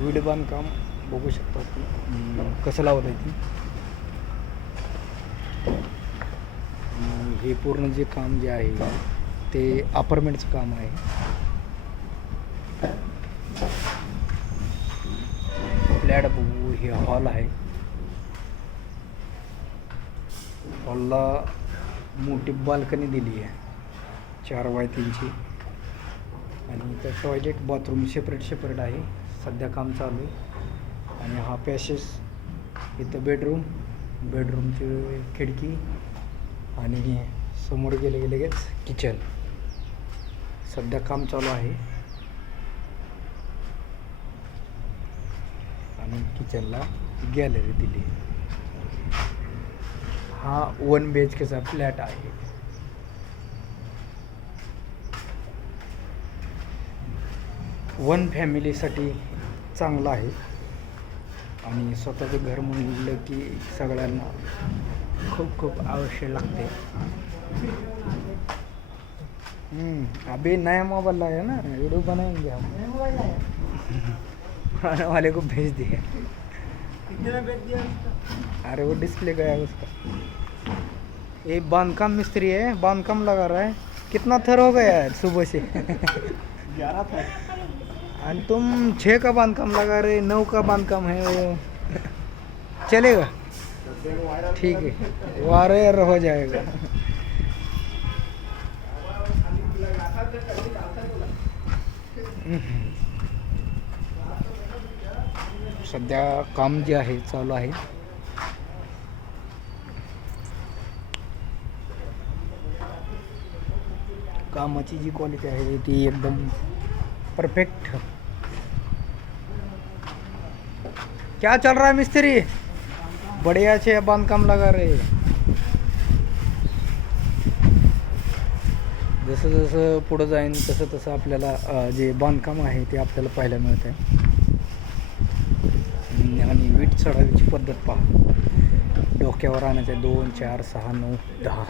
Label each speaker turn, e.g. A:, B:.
A: विड बांधकाम बघू शकता तुम्ही कसं लावत आहे ती? हे पूर्ण जे काम जे आहे ते अपार्टमेंटचं काम आहे. फ्लॅट बघू हे हॉल आहे. हॉलला मोठी बाल्कनी दिली आहे. चार बाय तीनची. आणि इथं टॉयलेट बाथरूम सेपरेट सेपरेट आहे. सध्या काम चालू आहे. आणि हा पॅसेस इथं बेडरूम बेडरूमची खिडकी आणि समोर गेले गेले लगेच किचन सध्या काम चालू आहे. आणि किचनला गॅलरी दिली. हा वन बी एच केचा फ्लॅट आहे. वन फॅमिलीसाठी चांगला आहे. आणि स्वतःचं घर म्हणलं की सगळ्यांना खूप खूप आवश्यक लागते. अभि अभी नया मोबाईल लाया ना? व्हिडिओ बनाएंगे घ्या. वाले को भेज दिए अरे वो डिस्प्ले गया उसका. ये बांधकाम मिस्त्री है बांधकाम लगा रहा है. कितना थर हो गया है सुबह से?
B: ग्यारह थर.
A: आणि तुम छः का बांधकाम लगा रहे हो, नौ का बांधकाम है वो। चलेगा? ठीक है। वायर हो जाएगा। सध्या काम जे आहे चालू आहे. कामाची जी क्वालिटी आहे ती एकदम परफेक्ट. क्या चल रहा है मिस्त्री? बढ़िया छे बांधकाम लगा रहे जसं जसं पुढं जाईन तसं तसं आपल्याला जे बांधकाम आहे ते आपल्याला पाहायला मिळत आहे आणि वीट चढावीची पद्धत पहा. डोक्यावर आणायचं दोन चार सहा नऊ दहा.